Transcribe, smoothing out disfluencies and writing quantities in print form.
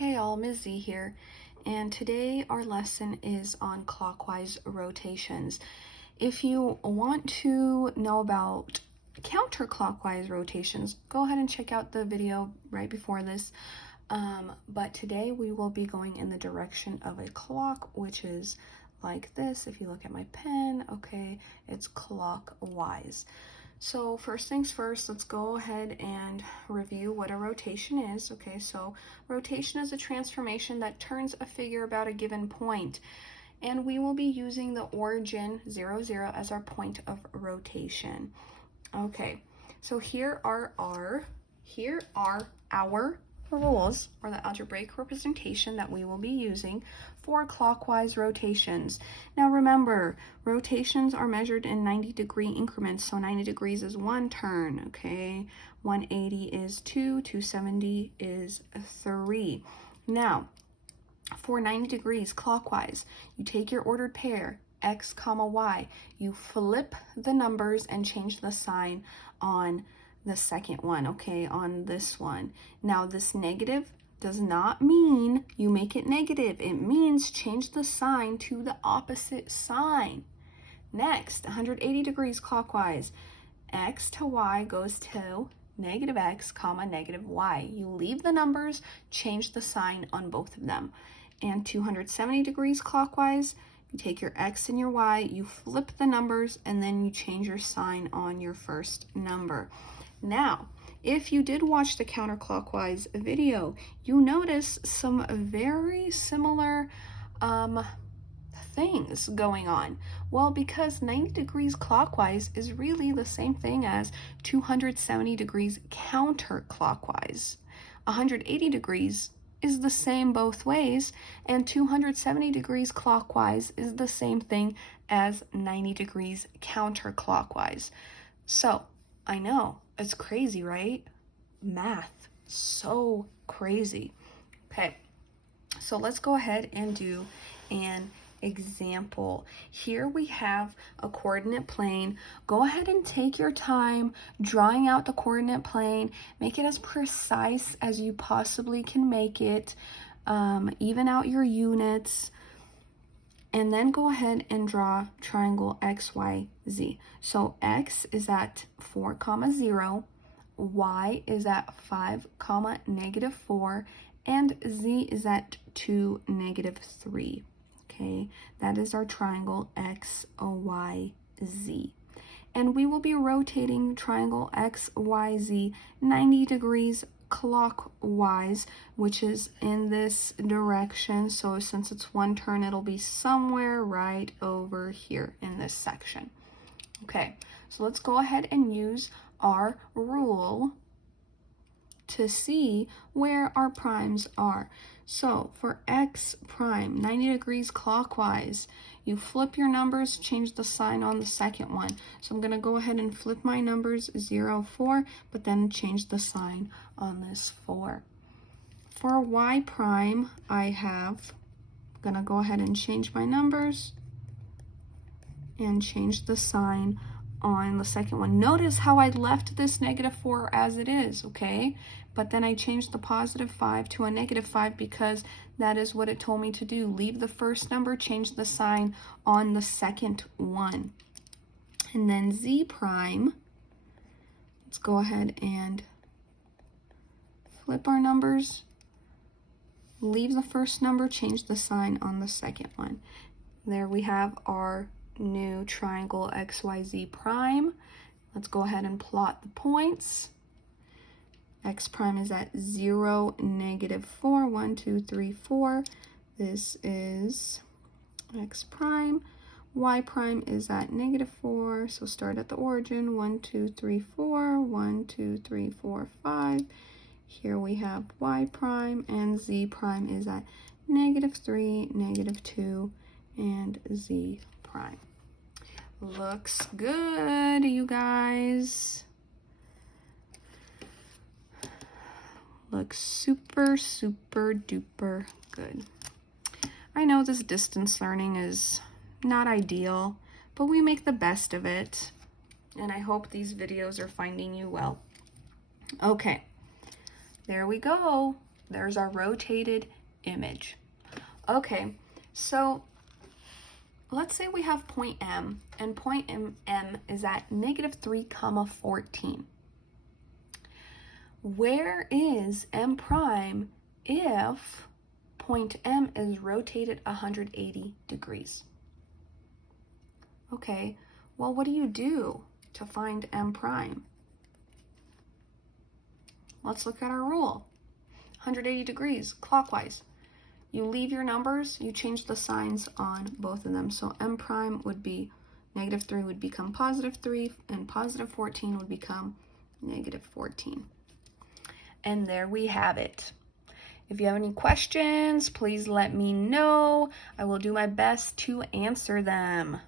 Hey all, Ms. Z here, and today our lesson is on clockwise rotations. If you want to know about counterclockwise rotations, go ahead and check out the video right before this. But today we will be going in the direction of a clock, which is like this. If you look at my pen, okay, it's clockwise. So first things first, let's go ahead and review what a rotation is. Okay, so rotation is a transformation that turns a figure about a given point. And we will be using the origin 0, 0 as our point of rotation. Okay, so here are our rules, or the algebraic representation that we will be using for clockwise rotations. Now remember, rotations are measured in 90-degree increments, so 90 degrees is one turn, okay? 180 is 2, 270 is 3. Now, for 90 degrees clockwise, you take your ordered pair, x comma y, you flip the numbers and change the sign on the second one, okay, on this one. Now this negative does not mean you make it negative. It means change the sign to the opposite sign. Next, 180 degrees clockwise, x to y goes to negative x comma negative y. You leave the numbers, change the sign on both of them. And 270 degrees clockwise, you take your x and your y, you flip the numbers, and then you change your sign on your first number. Now, if you did watch the counterclockwise video, you notice some very similar things going on. Well, because 90 degrees clockwise is really the same thing as 270 degrees counterclockwise. 180 degrees is the same both ways, and 270 degrees clockwise is the same thing as 90 degrees counterclockwise. So, I know, it's crazy, right? Math, so crazy. Okay, so let's go ahead and do an example. Here we have a coordinate plane. Go ahead and take your time drawing out the coordinate plane. Make it as precise as you possibly can make it. Even out your units. And then go ahead and draw triangle XYZ. So X is at 4, 0, Y is at 5, negative 4, and Z is at 2, negative 3. Okay, that is our triangle XYZ. And we will be rotating triangle XYZ 90 degrees clockwise, which is in this direction. So since it's one turn, it'll be somewhere right over here in this section. Okay, so let's go ahead and use our rule to see where our primes are. So for x prime, 90 degrees clockwise, you flip your numbers, change the sign on the second one. So I'm going to go ahead and flip my numbers 0, 4, but then change the sign on this 4. For y prime, I'm going to go ahead and change my numbers and change the sign on the second one. Notice how I left this negative 4 as it is, okay? But then I changed the positive 5 to a negative 5 because that is what it told me to do. Leave the first number, change the sign on the second one. And then z prime, let's go ahead and flip our numbers, leave the first number, change the sign on the second one. There we have our new triangle XYZ prime. Let's go ahead and plot the points. X prime is at 0, negative 4, 1, 2, 3, 4. This is X prime. Y prime is at negative 4, so start at the origin. 1, 2, 3, 4, 1, 2, 3, 4, 5. Here we have Y prime, and Z prime is at negative 3, negative 2, and Z prime. Looks good, you guys. Looks super, super duper good. I know this distance learning is not ideal, but we make the best of it. And I hope these videos are finding you well. Okay, there we go. There's our rotated image. Okay, so let's say we have point M, and point M is at -3, 14. Where is M prime if point M is rotated 180 degrees? Okay, well, what do you do to find M prime? Let's look at our rule. 180 degrees, clockwise. You leave your numbers, you change the signs on both of them. So M prime would be -3 would become +3, and +14 would become -14. And there we have it. If you have any questions, please let me know. I will do my best to answer them.